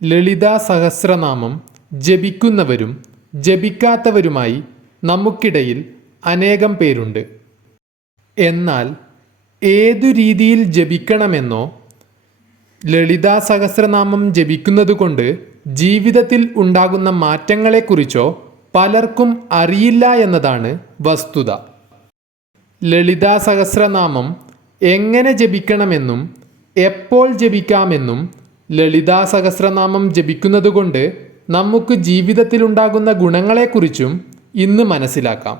ലളിതാ സഹസ്രനാമം ജപിക്കുന്നവരും ജപിക്കാത്തവരുമായി നമുക്കിടയിൽ അനേകം പേരുണ്ട്. എന്നാൽ ഏതു രീതിയിൽ ജപിക്കണമെന്നോ ലളിതാ സഹസ്രനാമം ജപിക്കുന്നതുകൊണ്ട് ജീവിതത്തിൽ ഉണ്ടാകുന്ന മാറ്റങ്ങളെക്കുറിച്ചോ പലർക്കും അറിയില്ല എന്നതാണ് വസ്തുത. ലളിതാ സഹസ്രനാമം എങ്ങനെ ജപിക്കണമെന്നും എപ്പോൾ ജപിക്കാമെന്നും ലളിതാ സഹസ്രനാമം ജപിക്കുന്നതുകൊണ്ട് നമുക്ക് ജീവിതത്തിലുണ്ടാകുന്ന ഗുണങ്ങളെക്കുറിച്ചും ഇന്ന് മനസ്സിലാക്കാം.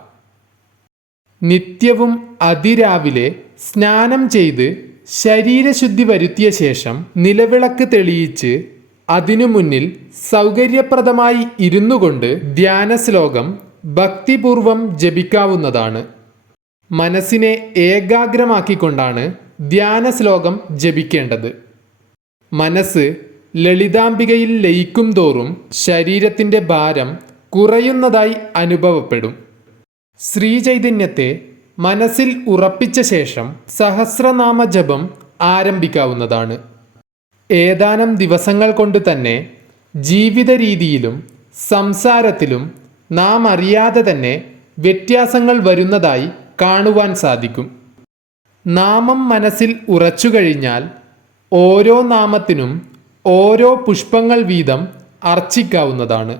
നിത്യവും അതിരാവിലെ സ്നാനം ചെയ്ത് ശരീരശുദ്ധി വരുത്തിയ ശേഷം നിലവിളക്ക് തെളിയിച്ച് അതിനു മുന്നിൽ സൗകര്യപ്രദമായി ഇരുന്നുകൊണ്ട് ധ്യാന ശ്ലോകം ഭക്തിപൂർവം ജപിക്കാവുന്നതാണ്. മനസ്സിനെ ഏകാഗ്രമാക്കിക്കൊണ്ടാണ് ധ്യാന ശ്ലോകം ജപിക്കേണ്ടത്. മനസ്സ് ലളിതാംബികയിൽ ലയിക്കും തോറും ശരീരത്തിൻ്റെ ഭാരം കുറയുന്നതായി അനുഭവപ്പെടും. ശ്രീചൈതന്യത്തെ മനസ്സിൽ ഉറപ്പിച്ച ശേഷം സഹസ്രനാമ ജപം ആരംഭിക്കാവുന്നതാണ്. ഏതാനും ദിവസങ്ങൾ കൊണ്ട് തന്നെ ജീവിത രീതിയിലും സംസാരത്തിലും നാം അറിയാതെ തന്നെ വ്യത്യാസങ്ങൾ വരുന്നതായി കാണുവാൻ സാധിക്കും. നാമം മനസ്സിൽ ഉറച്ചു കഴിഞ്ഞാൽ ഓരോ നാമത്തിനും ഓരോ പുഷ്പങ്ങൾ വീതം അർച്ചിക്കാവുന്നതാണ്.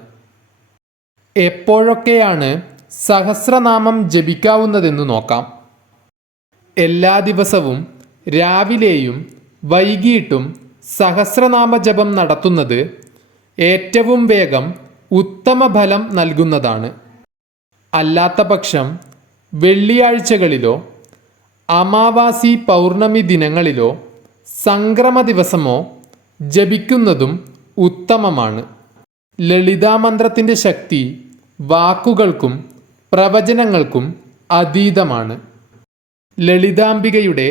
എപ്പോഴൊക്കെയാണ് സഹസ്രനാമം ജപിക്കാവുന്നതെന്ന് നോക്കാം. എല്ലാ ദിവസവും രാവിലെയും വൈകിട്ടും സഹസ്രനാമ ജപം നടത്തുന്നത് ഏറ്റവും വേഗം ഉത്തമ ഫലം നൽകുന്നതാണ്. അല്ലാത്ത പക്ഷം വെള്ളിയാഴ്ചകളിലോ അമാവാസി പൗർണമി ദിനങ്ങളിലോ സംക്രമ ദിവസമോ ജപിക്കുന്നതും ഉത്തമമാണ്. ലളിതാമന്ത്രത്തിൻ്റെ ശക്തി വാക്കുകൾക്കും പ്രവചനങ്ങൾക്കും അതീതമാണ്. ലളിതാംബികയുടെ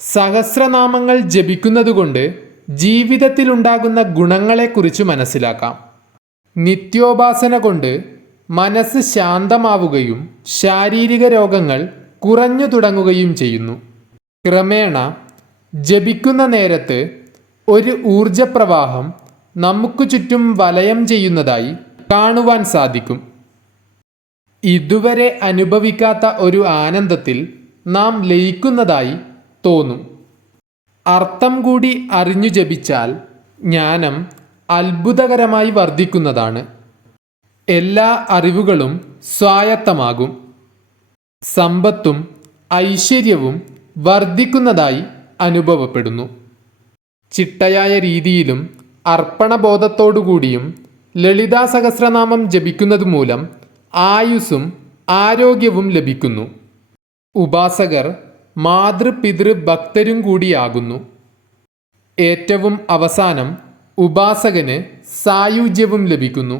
സഹസ്രനാമങ്ങൾ ജപിക്കുന്നതുകൊണ്ട് ജീവിതത്തിലുണ്ടാകുന്ന ഗുണങ്ങളെക്കുറിച്ച് മനസ്സിലാക്കാം. നിത്യോപാസന കൊണ്ട് മനസ്സ് ശാന്തമാവുകയും ശാരീരിക രോഗങ്ങൾ കുറഞ്ഞു തുടങ്ങുകയും ചെയ്യുന്നു. ക്രമേണ ജപിക്കുന്ന നേരത്ത് ഒരു ഊർജപ്രവാഹം നമുക്ക് ചുറ്റും വലയം ചെയ്യുന്നതായി കാണുവാൻ സാധിക്കും. ഇതുവരെ അനുഭവിക്കാത്ത ഒരു ആനന്ദത്തിൽ നാം ലയിക്കുന്നതായി തോന്നും. അർത്ഥം കൂടി അറിഞ്ഞു ജപിച്ചാൽ ജ്ഞാനം അത്ഭുതകരമായി വർദ്ധിക്കുന്നതാണ്. എല്ലാ അറിവുകളും സ്വായത്തമാകും. സമ്പത്തും ഐശ്വര്യവും വർദ്ധിക്കുന്നതായി അനുഭവപ്പെടുന്നു. ചിട്ടയായ രീതിയിലും അർപ്പണബോധത്തോടുകൂടിയും ലളിതാ സഹസ്രനാമം ജപിക്കുന്നത് മൂലം ആയുസ്സും ആരോഗ്യവും ലഭിക്കുന്നു. ഉപാസകർ മാതൃപിതൃ ഭക്തരും കൂടിയാകുന്നു. ഏറ്റവും അവസാനം ഉപാസകന് സായുജ്യവും ലഭിക്കുന്നു.